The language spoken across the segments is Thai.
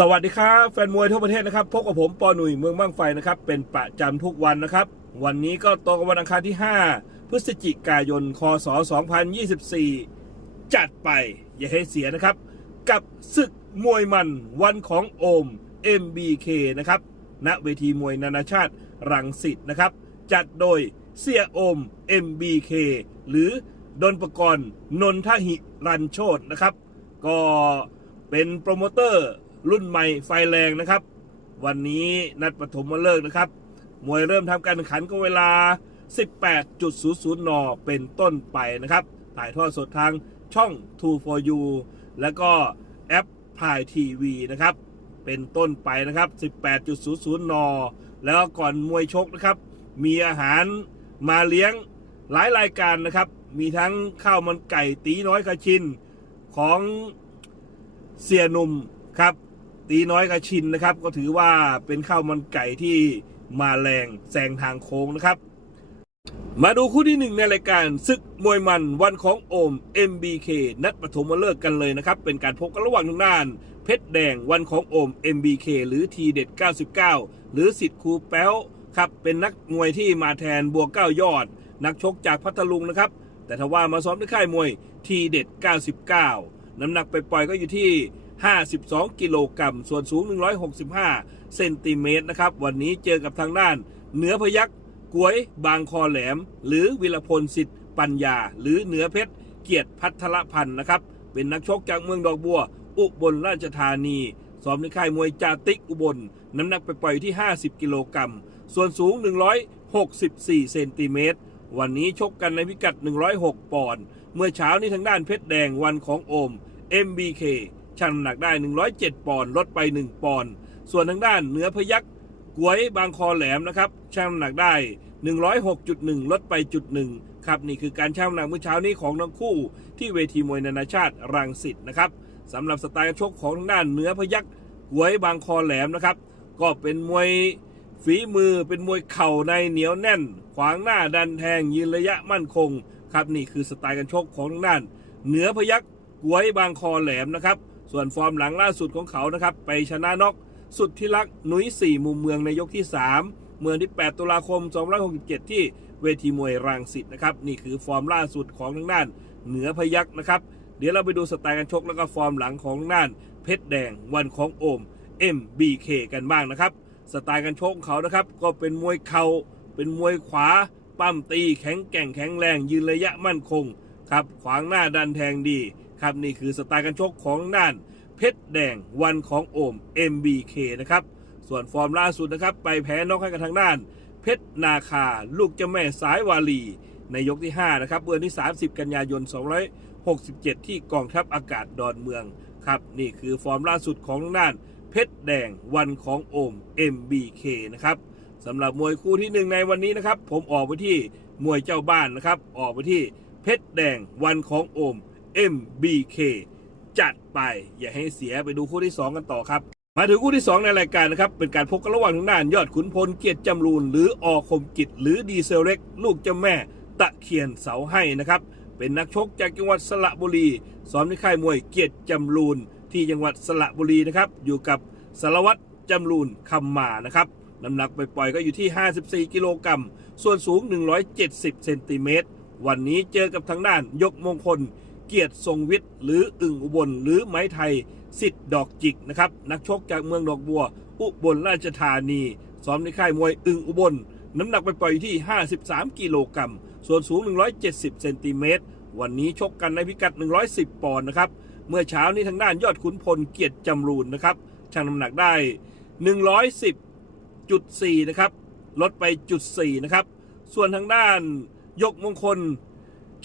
สวัสดีครับแฟนมวยทั่วประเทศนะครับพบกับผมปอหนุ่ยเมืองบ้างไฟนะครับเป็นประจำทุกวันนะครับ วันนี้ก็ตรงกับวันอังคารที่ 5 พฤศจิกายนคศ 2024 จัดไปอย่าให้เสียนะครับ กับศึกมวยมันวันของโอม MBK นะครับณเวทีมวยนานาชาติรังสิตนะครับ จัดโดยเสียโอม MBK หรือดนประกรณ์นนทหิรันโชตนะครับ ก็เป็นโปรโมเตอร์ รุ่นใหม่ไฟแรงนะครับ วันนี้นัดปฐมมาเลิกนะครับ มวยเริ่มทำการแข่งขันก็เวลา 18.00 น เป็นต้นไปนะครับ ถ่ายทอดสดทางช่อง True for You แล้วก็แอปพายทีวีนะครับ เป็นต้นไปนะครับ 18.00 น แล้วก่อนมวยชกนะครับ มีอาหารมาเลี้ยงหลายรายการนะครับ มีทั้งข้าวมันไก่ตีน้อยกระชินของเสียหนุ่มครับ ตีน้อยกระชินนะครับ ก็ถือว่าเป็นข้าวมันไก่ที่มาแรงแซงทางโค้งนะครับ มาดูคู่ที่หนึ่งในรายการศึกมวยมันวันของโอม MBK นัดปฐมฤกษ์กันเลยนะครับ เป็นการพบกันระหว่างทางด้าน เพชรแดงวันของโอม MBK หรือทีเด็ด 99 หรือสิทธิ์ครูแป๊วครับเป็นนักมวยที่มาแทนบัวเก้ายอด นักชกจากพัทลุงนะครับ แต่ถ้าว่ามาซ้อมที่ค่ายมวยทีเด็ด 99 น้ำหนักไปปล่อยก็อยู่ที่ 52 กิโลกรัม ส่วนสูง 165 เซนติเมตรนะครับ วันนี้เจอกับทางด้าน เหนือพยักกวยบางคอแหลม หรือวิรพลสิทธิ์ปัญญา หรือเหนือเพชร เกียรติพัทรพันธ์นะครับ เป็นนักชกจากเมืองดอกบัว อุบลราชธานีซ้อมในค่ายมวยจาติกอุบล น้ำหนักไปปล่อยที่ 50 กิโลกรัม ส่วนสูง 164 เซนติเมตร วันนี้ชกกันในพิกัด 106 ปอนด์ เมื่อเช้านี้ทางด้านเพชรแดงวันของโอม MBK ชั่งน้ำหนักได้ 107 ปอนด์ลดไป 1 ปอนด์ส่วนทางด้านเหนือพยักกวยบางคอแหลมนะครับชั่งน้ำหนักได้ 106.1 ลดไปจุดหนึ่งครับนี่คือการชั่งน้ำหนักเมื่อเช้านี้ของทั้งคู่ ที่เวทีมวยนานาชาติรังสิตนะครับสำหรับสไตล์การชกของทางด้านเหนือพยักกวยบางคอแหลมนะครับก็เป็นมวยฝีมือเป็นมวยเข่าในเหนียวแน่น ขวางหน้าดันแทงยืนระยะมั่นคง ครับนี่คือสไตล์การชกของทางด้าน เหนือพยักกวยบางคอแหลมนะครับ ส่วนฟอร์มหลังล่าสุดของเขานะครับ ไปชนะนอกสุดที่รักหนุยสี่มุมเมืองในยกที่ 3 เมื่อที่ 8 ตุลาคม 2567 ที่เวทีมวยรังสิตนะครับ นี่คือฟอร์มล่าสุดของทางด้านเหนือพยักนะครับ เดี๋ยวเราไปดูสไตล์การชกแล้วก็ฟอร์มหลังของทางด้านเพชรแดงวันของโอม MBK กันบ้างนะครับ สไตล์การชกของเขานะครับ ก็เป็นมวยเข่าเป็นมวยขวาปั้มตีแข็งแกร่งแข็งแรงยืนระยะมั่นคงครับขวางหน้าดันแทงดี ครับนี่คือสไตล์การชกของด้าน เพชรแดงวันของโอม MBK นะครับส่วนฟอร์มล่าสุดนะครับ ไปแพ้นอกให้กับทางด้าน เพชรนาคา ลูกเจ้าแม่สายวาลี ในยกที่ 5 นะครับเมื่อที่ 30 กันยายน 267 ที่กองทัพอากาศดอนเมืองครับนี่คือฟอร์มล่าสุดของด้าน เพชรแดงวันของโอม MBK นะครับสำหรับมวยคู่ที่หนึ่งในวันนี้นะครับ ผมออกไปที่มวยเจ้าบ้านนะครับ ออกไปที่เพชรแดงวันของโอม MBK จัดไปอย่าให้เสียไปดูคู่ที่ 2 กันต่อครับ มาถึงคู่ที่ 2 ในรายการนะครับ เป็นการพบกันระหว่างทางด้าน ยอดขุนพลเกียรติจำรูน หรืออคมกิจ หรือดีเซลเล็ก ลูกเจ้าแม่ตะเคียนเสาให้นะครับ เป็นนักชกจากจังหวัดสระบุรีซ้อมในค่ายมวยเกียรติจำรูน ที่จังหวัดสระบุรีนะครับอยู่กับสารวัตรจำรูนคำมานะครับน้ำหนักไปปล่อยก็อยู่ที่ 54 กิโลกรัมส่วนสูง 170 เซนติเมตรวันนี้เจอกับทางด้านยกมงคล เกียรติทรงวิทย์หรืออึ่งอุบลหรือไม้ไทยสิทธิ์ดอกจิกนะครับนักชกจากเมืองดอกบัว อุบลราชธานีซ้อมในค่ายมวยอึ่งอุบล น้ำหนักไปปล่อยที่ 53 กิโลกรัมส่วนสูง 170 เซนติเมตรวันนี้ชกกันในพิกัด 110 ปอนด์นะครับ เมื่อเช้านี้ทางด้านยอดขุนพลเกียรติจำรูนนะครับชั่งน้ำหนักได้ 110.4 นะครับ ลดไปจุด4นะครับ ส่วนทางด้านยกมงคล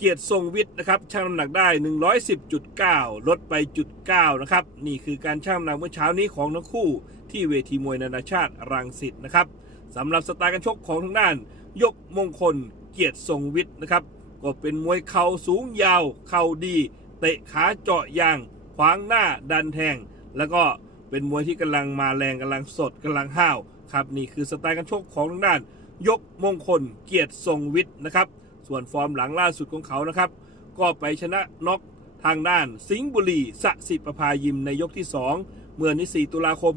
เกียรติทรงวิทย์นะครับชั่งน้ำหนักได้ 110.9 ลดไปจุด9นะครับนี่คือการชั่งน้ำหนักเมื่อเช้านี้ของทั้งคู่ที่เวทีมวยนานาชาติรังสิตนะครับสำหรับสไตล์การชกของทางด้าน ยกมงคลเกียรติทรงวิทย์นะครับก็เป็นมวยเข่าสูงยาว เข่าดี เตะขาเจาะยาง ขวางหน้าดันแทง แล้วก็เป็นมวยที่กำลังมาแรงกำลังสดกำลังห้าวครับนี่คือสไตล์การชกของทางด้าน ยกมงคลเกียรติทรงวิทย์นะครับ ส่วนฟอร์มหลังล่าสุดของเขานะครับ ก็ไปชนะน็อกทางด้านสิงห์บุรีสะสิประภายิมในยกที่ 2 เมื่อวันที่4ตุลาคม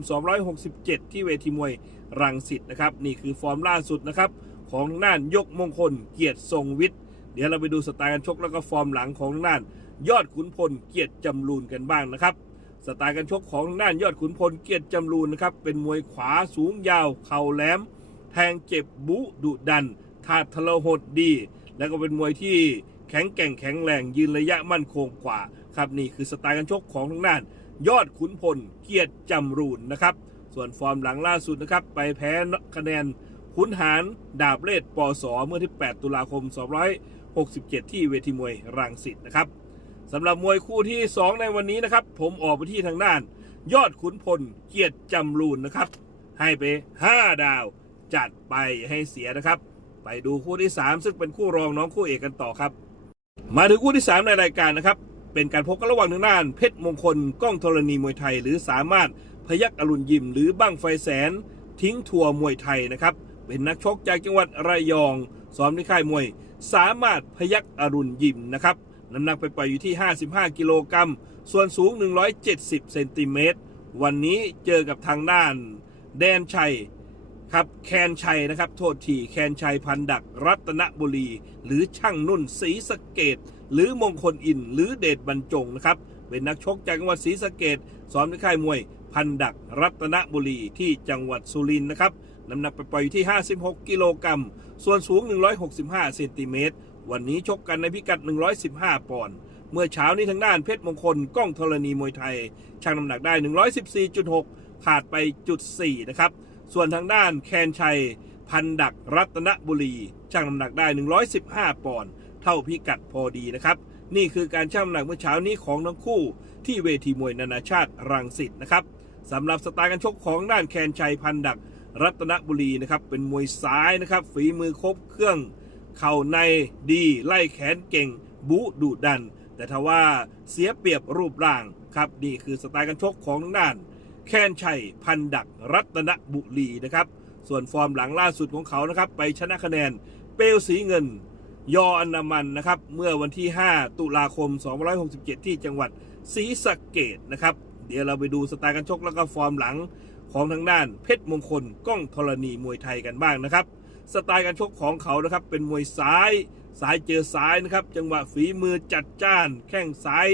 267 ที่เวทีมวยรังสิตนะครับ นี่คือฟอร์มล่าสุดนะครับ ของทางด้านยกมงคลเกียรติทรงวิทย์ เดี๋ยวเราไปดูสไตล์การชกแล้วก็ฟอร์มหลังของทางด้านยอดขุนพลเกียรติจำรูนกันบ้างนะครับสไตล์การชกของทางด้านยอดขุนพลเกียรติจำรูนนะครับเป็นมวยขวาสูงยาว เข่าแหลม แทงเจ็บบุดุดันถาดทะเลหดดี แล้วก็เป็นมวยที่แข็งแกร่งแข็งแรงยืนระยะมั่นคงกว่าครับนี่คือสไตล์การชกของทางด้าน ยอดขุนพลเกียรติจำรูนนะครับ ส่วนฟอร์มหลังล่าสุดนะครับ ไปแพ้คะแนนขุนหารดาบเลศปอสอเมื่อที่ 8 ตุลาคม 267 ที่เวทีมวยรังสิตนะครับสำหรับมวยคู่ที่ 2 ในวันนี้นะครับ ผมออกไปที่ทางด้าน ยอดขุนพลเกียรติจำรูนนะครับ ให้ไป 5 ดาวจัดไปให้เสียนะครับ ไปดูคู่ที่ 3 ซึ่งเป็นคู่รองน้องคู่เอกกันต่อครับ มาถึงคู่ที่ 3 ในรายการนะครับ เป็นการพบกันระหว่างทางด้าน เพชรมงคลกล้องธรณีมวยไทย หรือสามารถพยักอรุณยิม หรือบั้งไฟแสน ทิ้งทัวร์มวยไทยนะครับ เป็นนักชกจากจังหวัดระยองซ้อมที่ค่ายมวย สามารถพยักอรุณยิมนะครับน้ำหนักไปปล่อยอยู่ที่ 55 กิโลกรัมส่วนสูง 170 เซนติเมตร วันนี้เจอกับทางด้าน แดนชัย ครับแคนชัยนะครับ โทษทีแคนชัยพันดักรัตนบุรี หรือช่างนุ่นศรีสะเกดหรือมงคลอินหรือเดชบรรจงนะครับ เป็นนักชกจากจังหวัดศรีสะเกดซ้อมที่ค่ายมวยพันดักรัตนบุรีที่จังหวัดสุรินทร์นะครับน้ำหนักไปปล่อยอยู่ที่ 56 กิโลกรัม ส่วนสูง 165เซนติเมตร วันนี้ชกกันในพิกัด 115 ปอนด์ เมื่อเช้านี้ทางด้านเพชรมงคลกล้องธรณีมวยไทย ชั่งน้ำหนักได้ 114.6 ขาดไปจุด4นะครับ ส่วนทางด้านแคนชัย พันดักรัตนบุรีชั่งน้ำหนักได้ 115 ปอนด์เท่าพิกัดพอดีนะครับ นี่คือการชั่งน้ำหนักเมื่อเช้านี้ของทั้งคู่ ที่เวทีมวยนานาชาติรังสิตนะครับสำหรับสไตล์การชกของด้านแคนชัยพันดักรัตนบุรีนะครับเป็นมวยซ้ายนะครับฝีมือครบเครื่อง เข่าในดีไล่แขนเก่งบุดุดัน แต่ทว่าเสียเปรียบรูปร่างครับนี่คือสไตล์การชกของทางด้าน แคนชัยพันดักรัตนบุรีนะครับ ส่วนฟอร์มหลังล่าสุดของเขานะครับ ไปชนะคะแนนเปลสีเงิน ยออนนามันนะครับ เมื่อวันที่ 5 ตุลาคม 2567 ที่จังหวัดศรีสะเกดนะครับ เดี๋ยวเราไปดูสไตล์การชกแล้วก็ฟอร์มหลังของทางด้านเพชรมงคลก้องธรณีมวยไทยกันบ้างนะครับ สไตล์การชกของเขานะครับ เป็นมวยซ้ายซ้ายเจอซ้ายนะครับ จังหวะฝีมือจัดจ้าน แข้งซ้าย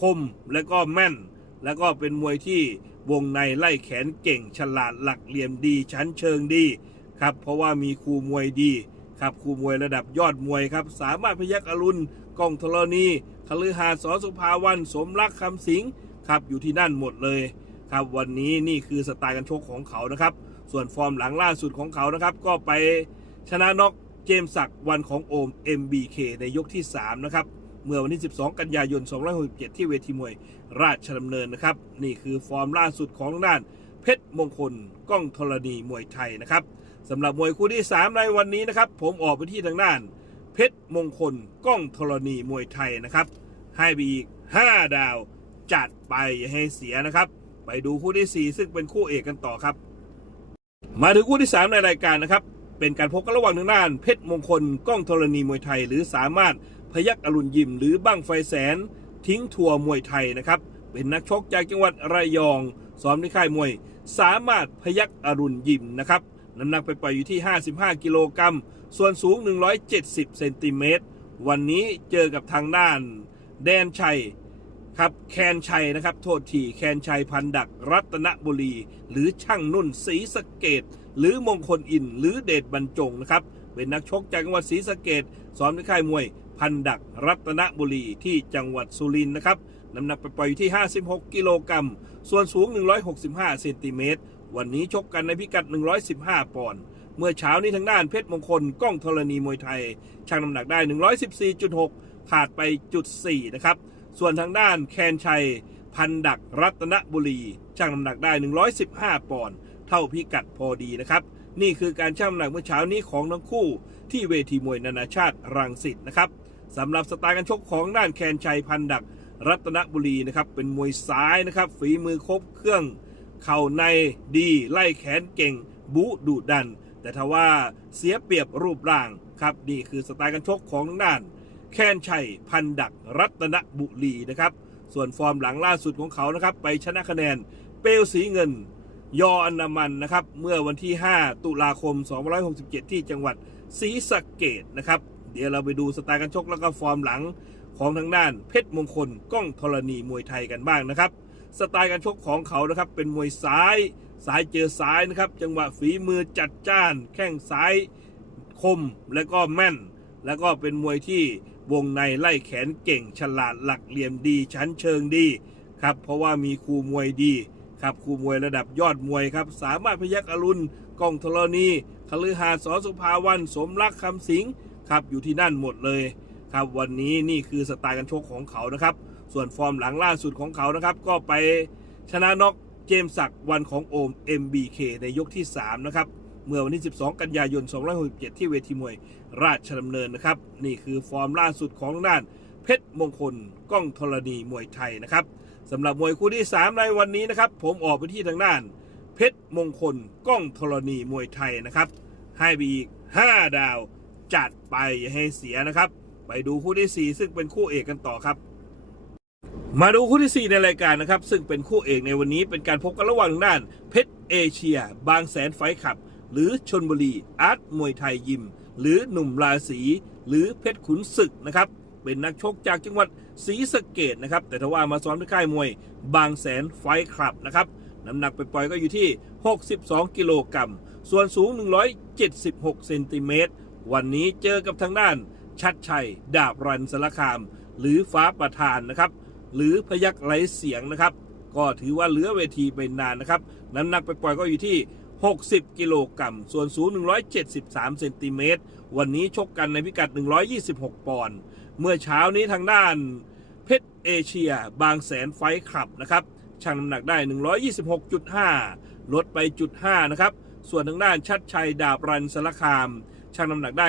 คมและก็แม่น แล้วก็เป็นมวยที่ วงในไล่แขนเก่ง ฉลาดหลักเหลี่ยมดี ชั้นเชิงดีครับเพราะว่ามีครูมวยดีครับครูมวยระดับยอดมวยครับ สามารถพยักอรุณก้องธรณีคลือหาสอสุภาวันสมรักคำสิงครับอยู่ที่นั่นหมดเลยครับวันนี้นี่คือสไตล์การชกของเขานะครับ ส่วนฟอร์มหลังล่าสุดของเขานะครับ ก็ไปชนะน็อกเจมสักวันของโอม MBK ในยกที่ 3 นะครับ เมื่อวันที่ 12 กันยายน 267 ที่เวทีมวยราชดำเนินนะครับ นี่คือฟอร์มล่าสุดของด้าน เพชรมงคลก้องธรณีมวยไทยนะครับสำหรับมวยคู่ที่ 3 ในวันนี้นะครับ ผมออกไปที่ทางด้าน เพชรมงคลก้องธรณีมวยไทยนะครับ ให้ไปอีก 5 ดาวจัดไปอย่าให้เสียนะครับ ไปดูคู่ที่ 4 ซึ่งเป็นคู่เอกกันต่อครับ มาถึงคู่ที่ 3 ในรายการนะครับ เป็นการพบกันระหว่างทางด้าน เพชรมงคลก้องธรณีมวยไทย หรือสามารถ พยักอรุณยิมหรือบั้งไฟแสน ทิ้งทัวร์มวยไทยนะครับ เป็นนักชกจากจังหวัดระยองซ้อมที่ค่ายมวย สามารถพยักอรุณยิมนะครับน้ำหนักไปปล่อยอยู่ที่ 55 กิโลกรัมส่วนสูง 170 เซนติเมตร วันนี้เจอกับทางด้าน แดนชัยครับแคนชัยนะครับ โทษทีแคนชัยพันดักรัตนบุรี หรือช่างนุ่นศรีสะเกดหรือมงคลอินหรือเดชบรรจงนะครับ เป็นนักชกจากจังหวัดศรีสะเกดซ้อมที่ค่ายมวย พันดักรัตนบุรีที่จังหวัดสุรินทร์นะครับน้ำหนักไปปล่อยอยู่ที่ 56 กิโลกรัม ส่วนสูง 165เซนติเมตร วันนี้ชกกันในพิกัด 115 ปอนด์ เมื่อเช้านี้ทางด้านเพชรมงคลกล้องธรณีมวยไทยชั่งน้ำหนักได้ 114.6 ขาดไปจุด4นะครับ ส่วนทางด้านแคนชัย พันดักรัตนบุรีชั่งน้ำหนักได้ 115 ปอนด์ เท่าพิกัดพอดีนะครับ นี่คือการชั่งน้ำหนักเมื่อเช้านี้ของทั้งคู่ที่เวทีมวยนานาชาติรังสิตนะครับ สำหรับสไตล์การชกของด้านแคนชัยพันดักรัตนบุรีนะครับเป็นมวยซ้ายนะครับฝีมือครบเครื่อง เข่าในดีไล่แขนเก่งบุดุดัน แต่ทว่าเสียเปรียบรูปร่างครับนี่คือสไตล์การชกของด้าน แคนชัยพันดักรัตนบุรีนะครับส่วนฟอร์มหลังล่าสุดของเขานะครับไปชนะคะแนนเปลวสีเงิน ยออันามันนะครับเมื่อวันที่ 5 ตุลาคม 2567 ที่จังหวัดศรีสะเกดนะครับ เดี๋ยวเราไปดูสไตล์การชกแล้วก็ฟอร์มหลังของทางด้านเพชรมงคลก้องธรณีมวยไทยกันบ้างนะครับ สไตล์การชกของเขานะครับเป็นมวยซ้ายซ้ายเจอซ้ายนะครับ จังหวะฝีมือจัดจ้าน แข้งซ้ายคมและก็แม่น แล้วก็เป็นมวยที่วงในไล่แขนเก่ง ฉลาดหลักเหลี่ยมดี ชั้นเชิงดีครับเพราะว่ามีครูมวยดีครับครูมวยระดับยอดมวยครับ สามารถพยักอรุณก้องธรณีคฤหาสน์สอสุภาวัน สมรักคำสิง ครับอยู่ที่นั่นหมดเลยครับวันนี้นี่คือสไตล์การชกของเขานะครับ ส่วนฟอร์มหลังล่าสุดของเขานะครับ ก็ไปชนะน็อกเจมส์ศักวันของโอม MBK ในยกที่ 3 นะครับ เมื่อวันที่ 12 กันยายน2567 ที่เวทีมวยราชดำเนินนะครับ นี่คือฟอร์มล่าสุดของด้าน เพชรมงคลก้องธรณีมวยไทยนะครับสำหรับมวยคู่ที่ 3 ในวันนี้นะครับ ผมออกไปที่ทางด้าน เพชรมงคลก้องธรณีมวยไทยนะครับ ให้ไปอีก 5 ดาว จัดไปอย่าให้เสียนะครับ ไปดูคู่ที่ 4 ซึ่งเป็นคู่เอกกันต่อครับ มาดูคู่ที่ 4 ในรายการนะครับ ซึ่งเป็นคู่เอกในวันนี้เป็นการพบกันระหว่างทางด้าน เพชรเอเชีย บางแสนไฟขับ หรือชนบุรีอาร์ตมวยไทยยิม หรือหนุ่มราศีหรือเพชรขุนศึกนะครับเป็นนักชกจากจังหวัดศรีสะเกดนะครับ แต่ทว่ามาซ้อมที่ค่ายมวย บางแสนไฟคลับนะครับ น้ำหนักไปปล่อยก็อยู่ที่ 62 กิโลกรัม ส่วนสูง 176 เซนติเมตร วันนี้เจอกับทางด้าน ชัดชัย ดาบรันสารคาม หรือฟ้าประธานนะครับ หรือพยักไหลเสียงนะครับ ก็ถือว่าเหลือเวทีไปนานนะครับ น้ำหนักไปปล่อยก็อยู่ที่ 60 กิโลกรัม ส่วนสูง 173 เซนติเมตร วันนี้ชกกันในพิกัด 126 ปอนด์ เมื่อเช้านี้ทางด้านเพชรเอเชีย บางแสนไฟท์คลับนะครับ ชั่งน้ำหนักได้ 126.5 ลดไปจุด5นะครับ ส่วนทางด้านชัดชัยดาบรันสารคามชั่งน้ำหนักได้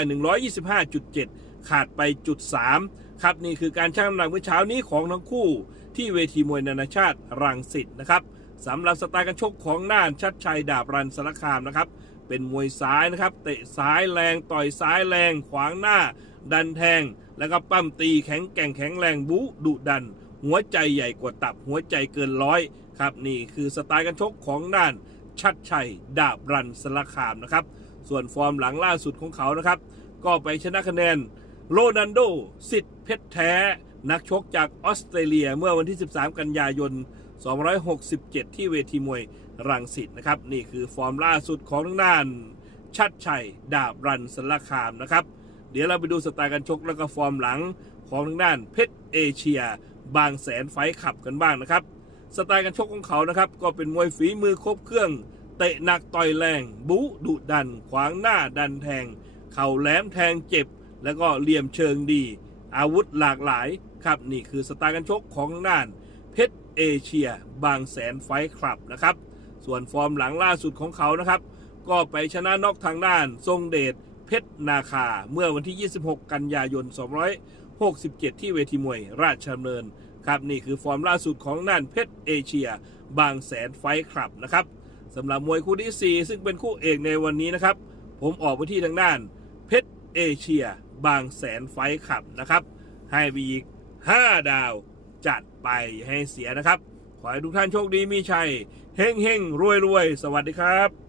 125.7 ขาดไปจุด3ครับนี่คือการชั่งน้ำหนักเมื่อเช้านี้ของทั้งคู่ ที่เวทีมวยนานาชาติรังสิตนะครับสำหรับสไตล์การชกของน่านชัดชัยดาบรันสารคามนะครับเป็นมวยซ้ายนะครับเตะซ้ายแรงต่อยซ้ายแรงขวางหน้า ดันแทง แล้วก็ปั้มตีแข็งแกร่งแข็งแรงบู๊ดุดัน หัวใจใหญ่กว่าตับหัวใจเกินร้อยครับนี่คือสไตล์การชกของน่าน ชัดชัย ดาบรันสารคามนะครับ ส่วนฟอร์มหลังล่าสุดของเขานะครับ ก็ไปชนะคะแนนโรนันโดสิทธิ์เพชรแท้ นักชกจากออสเตรเลียเมื่อวันที่ 13 กันยายน 267 ที่เวทีมวยรังสิตนะครับ นี่คือฟอร์มล่าสุดของทางด้าน ชัดชัย ดาบรันสารคามนะครับ เดี๋ยวเราไปดูสไตล์การชกแล้วก็ฟอร์มหลังของทางด้านเพชรเอเชีย บางแสนไฟขับกันบ้างนะครับ สไตล์การชกของเขานะครับ ก็เป็นมวยฝีมือครบเครื่อง เตะหนักต่อยแรงบู๊ดุดัน ขวางหน้าดันแทง เข่าแหลมแทงเจ็บ แล้วก็เหลี่ยมเชิงดี อาวุธหลากหลายครับนี่คือสไตล์การชกของทางด้าน เพชรเอเชีย บางแสนไฟคลับนะครับ ส่วนฟอร์มหลังล่าสุดของเขานะครับ ก็ไปชนะนอกทางด้าน ทรงเดชเพชรนาคา เมื่อวันที่ 26 กันยายน 267 ที่เวทีมวยราชดำเนิน ครับนี่คือฟอร์มล่าสุดของน่านเพชรเอเชีย บางแสนไฟคลับนะครับสำหรับมวยคู่ที่ 4 ซึ่งเป็นคู่เอกในวันนี้นะครับ ผมออกไปที่ทางด้านเพชรเอเชีย บางแสนไฟคลับนะครับ ให้ไปอีก 5 ดาวจัดไปให้เสียนะครับ ขอให้ทุกท่านโชคดีมีชัยเฮงเฮงรวยรวยสวัสดีครับ